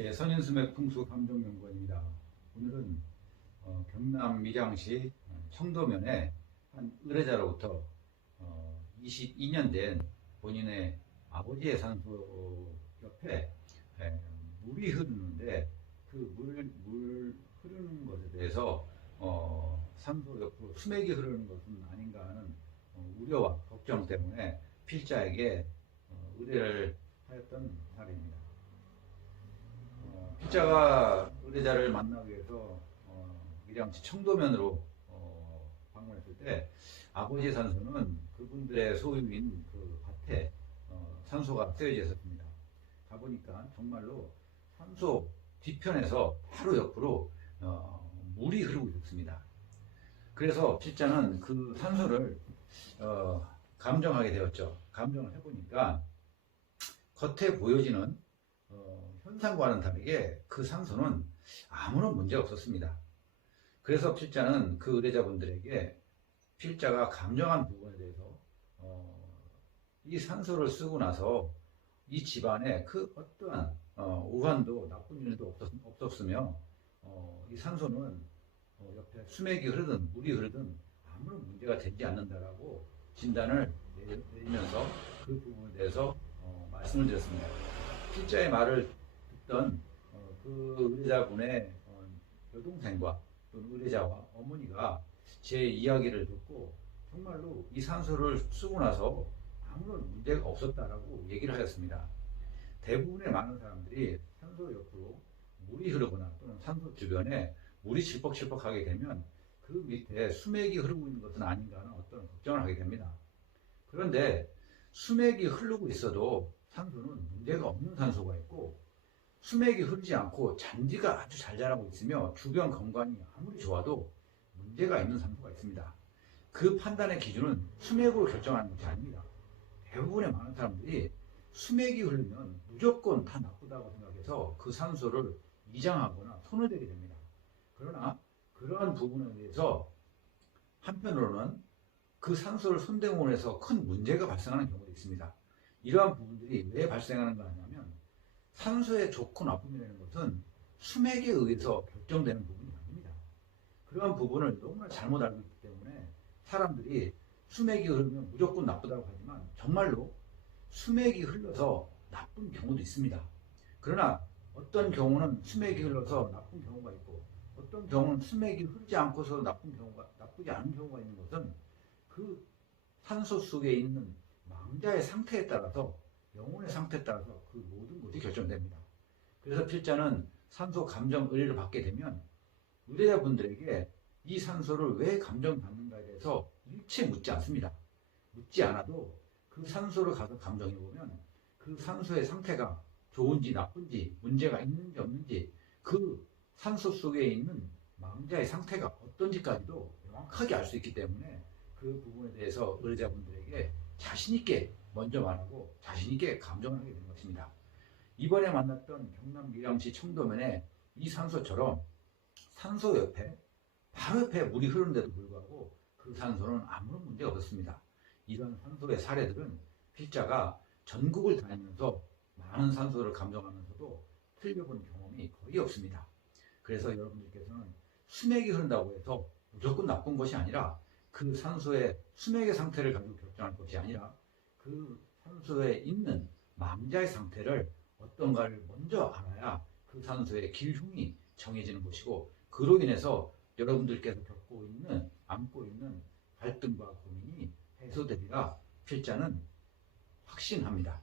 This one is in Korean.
예, 선인수맥 풍수감정연구원입니다. 오늘은 경남 밀양시 청도면에 한 의뢰자로부터 22년 된 본인의 아버지의 산소 옆에 물이 흐르는데 그 물 흐르는 것에 대해서 산소 옆으로 수맥이 흐르는 것은 아닌가 하는 우려와 걱정 때문에 필자에게 의뢰를 하였던 사례입니다. 필자가 의뢰자를 만나기 위해서 밀양시 청도면으로 방문했을 때 아버지의 산소는 그분들의 소유인 그 밭에 산소가 쓰여져 있었습니다. 가보니까 정말로 산소 뒤편에서 바로 옆으로 물이 흐르고 있었습니다. 그래서 필자는 그 산소를 감정하게 되었죠. 감정을 해보니까 겉에 보여지는 현상과는 다르게 그 산소는 아무런 문제가 없었습니다. 그래서 필자는 그 의뢰자분들에게 필자가 감정한 부분에 대해서 이 산소를 쓰고 나서 이 집안에 그 어떠한 우환도 나쁜 일도 없었으며 이 산소는 옆에 수맥이 흐르든 물이 흐르든 아무런 문제가 되지 않는다라고 진단을 내리면서 그 부분에 대해서 말씀을 드렸습니다. 필자의 말을 듣던 그 의뢰자분의 여동생과 또는 의뢰자와 어머니가 제 이야기를 듣고 정말로 이 산소를 쓰고 나서 아무런 문제가 없었다라고 얘기를 하였습니다. 대부분의 많은 사람들이 산소 옆으로 물이 흐르거나 또는 산소 주변에 물이 질퍽질퍽하게 되면 그 밑에 수맥이 흐르고 있는 것은 아닌가 하는 어떤 걱정을 하게 됩니다. 그런데 수맥이 흐르고 있어도 산소는 문제가 없는 산소가 있고 수맥이 흐르지 않고 잔디가 아주 잘 자라고 있으며 주변 건강이 아무리 좋아도 문제가 있는 산소가 있습니다. 그 판단의 기준은 수맥으로 결정하는 것이 아닙니다. 대부분의 많은 사람들이 수맥이 흐르면 무조건 다 나쁘다고 생각해서 그 산소를 이장하거나 손을 대게 됩니다. 그러나 그러한 부분에 대해서 한편으로는 그 산소를 손대므로 해서 큰 문제가 발생하는 경우도 있습니다. 이러한 부분들이 왜 발생하는가 하냐면 산소의 좋고 나쁨이라는 것은 수맥에 의해서 결정되는 부분이 아닙니다. 그러한 부분을 너무나 잘못 알고 있기 때문에 사람들이 수맥이 흐르면 무조건 나쁘다고 하지만 정말로 수맥이 흘러서 나쁜 경우도 있습니다. 그러나 어떤 경우는 수맥이 흘러서 나쁜 경우가 있고 어떤 경우는 수맥이 흐르지 않고서 나쁘지 않은 경우가 있는 것은 그 산소 속에 있는 망자의 상태에 따라서 영혼의 상태에 따라서 그 모든 것이 결정됩니다. 그래서 필자는 산소 감정 의뢰를 받게 되면 의뢰자분들에게 이 산소를 왜 감정받는가에 대해서 일체 묻지 않습니다. 묻지 않아도 그 산소를 가서 감정해 보면 그 산소의 상태가 좋은지 나쁜지 문제가 있는지 없는지 그 산소 속에 있는 망자의 상태가 어떤지까지도 명확하게 알 수 있기 때문에 그 부분에 대해서 의뢰자분들에게 자신있게 먼저 말하고 자신있게 감정을 하게 되는 것입니다. 이번에 만났던 경남 밀양시 청도면에 이 산소처럼 산소 옆에 바로 옆에 물이 흐르는데도 불구하고 그 산소는 아무런 문제가 없었습니다. 이런 산소의 사례들은 필자가 전국을 다니면서 많은 산소를 감정하면서도 틀려본 경험이 거의 없습니다. 그래서 여러분들께서는 수맥이 흐른다고 해서 무조건 나쁜 것이 아니라 그 산소의 수맥의 상태를 가지고 결정할 것이 아니라 그 산소에 있는 망자의 상태를 어떤가를 먼저 알아야 그 산소의 길흉이 정해지는 것이고 그로 인해서 여러분들께서 안고 있는 갈등과 고민이 해소되리라 필자는 확신합니다.